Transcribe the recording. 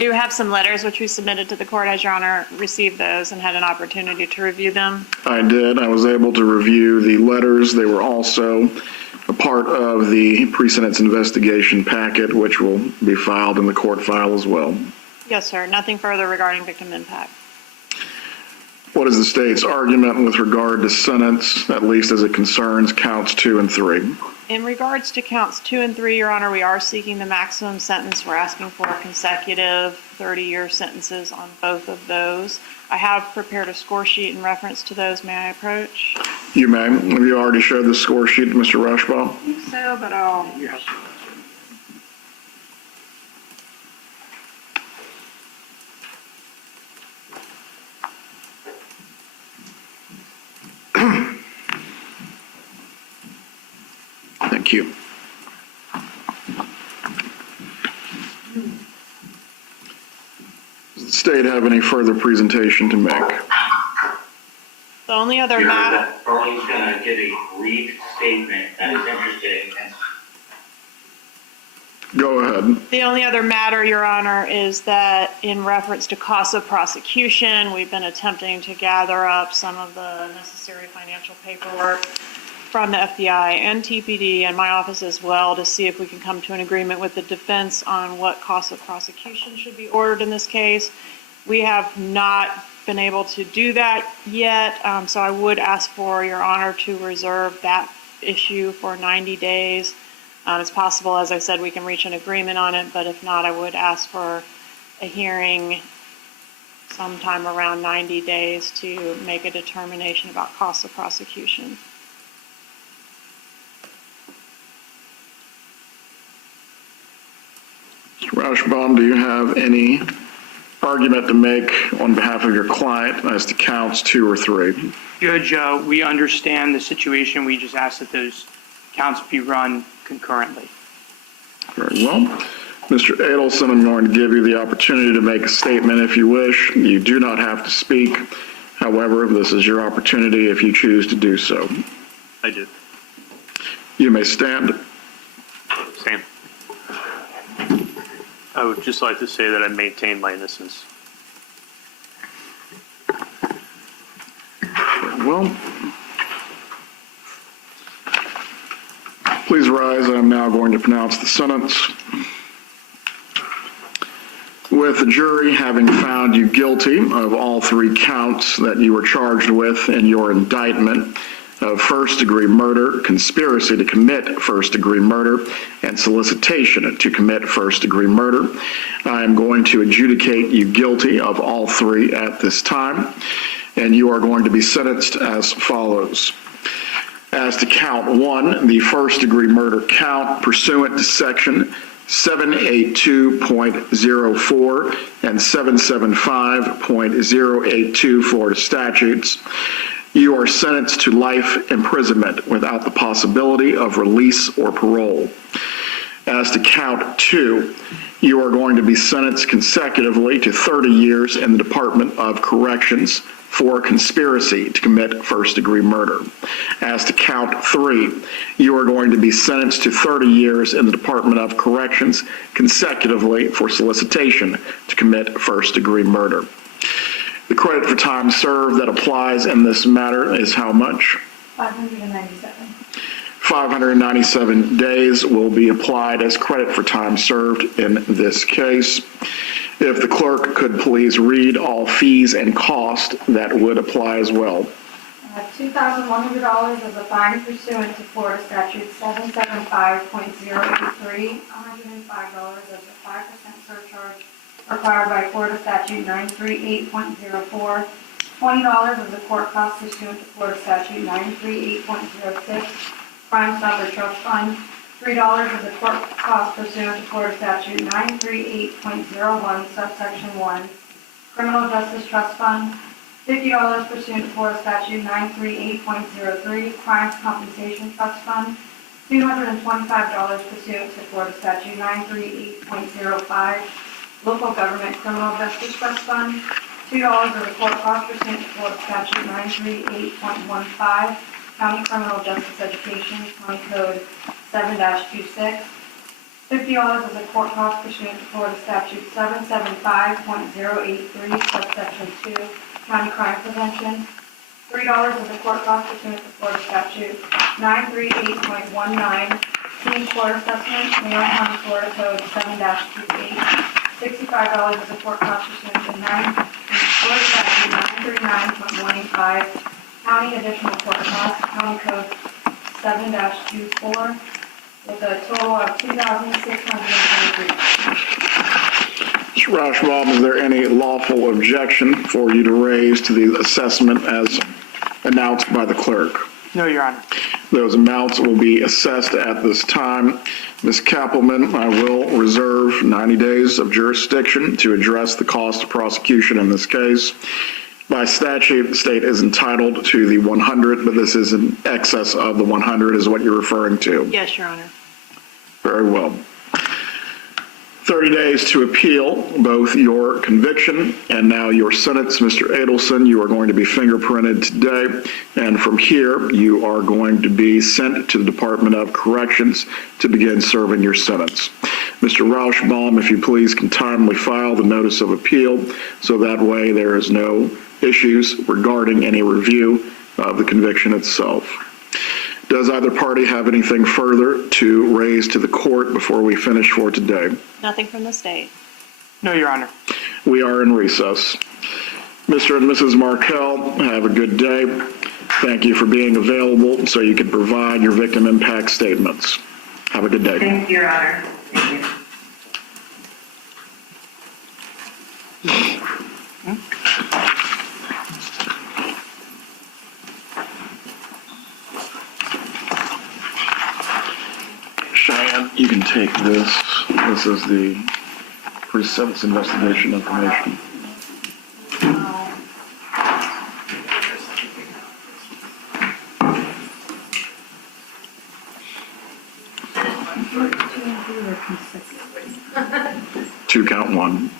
We do have some letters which we submitted to the court. Has Your Honor received those and had an opportunity to review them? I did. I was able to review the letters. They were also a part of the pre-sentence investigation packet, which will be filed in the court file as well. Yes, sir. Nothing further regarding victim impact. What is the state's argument with regard to sentence, at least as it concerns counts 2 and 3? In regards to counts 2 and 3, Your Honor, we are seeking the maximum sentence. We're asking for consecutive 30-year sentences on both of those. I have prepared a score sheet in reference to those. May I approach? You may. Have you already showed the score sheet to Mr. Rushbaugh? I think so, but I'll... Yes. Thank you. Does the state have any further presentation to make? The only other matter... Earl's going to give a brief statement that is interesting. Go ahead. The only other matter, Your Honor, is that in reference to costs of prosecution, we've been attempting to gather up some of the necessary financial paperwork from the FBI and TPD and my office as well to see if we can come to an agreement with the defense on what costs of prosecution should be ordered in this case. We have not been able to do that yet, so I would ask for Your Honor to reserve that issue for 90 days. It's possible, as I said, we can reach an agreement on it, but if not, I would ask for a hearing sometime around 90 days to make a determination about costs of prosecution. Mr. Rauschbaum, do you have any argument to make on behalf of your client as to counts 2 or 3? Judge, we understand the situation. We just ask that those counts be run concurrently. Very well. Mr. Adelson, I'm going to give you the opportunity to make a statement if you wish. You do not have to speak. However, this is your opportunity if you choose to do so. I do. You may stand. Same. I would just like to say that I maintain my innocence. Very well. Please rise. I am now going to pronounce the sentence. With the jury having found you guilty of all 3 counts that you were charged with in your indictment of first-degree murder, conspiracy to commit first-degree murder, and solicitation to commit first-degree murder, I am going to adjudicate you guilty of all 3 at this time, and you are going to be sentenced as follows. As to count 1, the first-degree murder count pursuant to section 782.04 and 775.082 Florida statutes, you are sentenced to life imprisonment without the possibility of release or parole. As to count 2, you are going to be sentenced consecutively to 30 years in the Department of Corrections for conspiracy to commit first-degree murder. As to count 3, you are going to be sentenced to 30 years in the Department of Corrections consecutively for solicitation to commit first-degree murder. The credit for time served that applies in this matter is how much? 597. 597 days will be applied as credit for time served in this case. If the clerk could please read all fees and costs that would apply as well. $2,100 as a fine pursuant to Florida Statute 775.083, $105 as a 5% surcharge required by Florida Statute 938.04, $20 as a court cost pursuant to Florida Statute 938.06, Crime Stopper Trust Fund, $3 as a court cost pursuant to Florida Statute 938.01, subsection 1, Criminal Justice Trust Fund, $50 pursuant to Florida Statute 938.03, Crimes Compensation Trust Fund, $225 pursuant to Florida Statute 938.05, Local Government Criminal Justice Trust Fund, $2 as a court cost pursuant to Florida Statute 938.15, County Criminal Justice Education, County Code 7-26, $50 as a court cost pursuant to Florida Statute 775.083, subsection 2, county crime prevention. $3 as a court cost pursuant to Florida Statute 938.19, teen court assessment, Leon County Florida Code 7-28. $65 as a court cost pursuant to Florida Statute 939.185, county additional court cost, County Code 7-24, with a total of $2,623. Mr. Rauschbaum, is there any lawful objection for you to raise to the assessment as announced by the clerk? No, Your Honor. Those amounts will be assessed at this time. Ms. Kappelman, I will reserve 90 days of jurisdiction to address the cost of prosecution in this case. By statute, the state is entitled to the 100, but this is in excess of the 100 is what you're referring to. Yes, Your Honor. Very well. 30 days to appeal both your conviction and now your sentence. Mr. Adelson, you are going to be fingerprinted today, and from here you are going to be sent to the Department of Corrections to begin serving your sentence. Mr. Rauschbaum, if you please can timely file the notice of appeal so that way there is no issues regarding any review of the conviction itself. Does either party have anything further to raise to the court before we finish for today? Nothing from the state. No, Your Honor. We are in recess. Mr. and Mrs. Markel, have a good day. Thank you for being available so you can provide your victim impact statements. Have a good day. Thank you, Your Honor. Thank you. Cheyenne, you can take this. This is the pre-sentence investigation information. Two count one.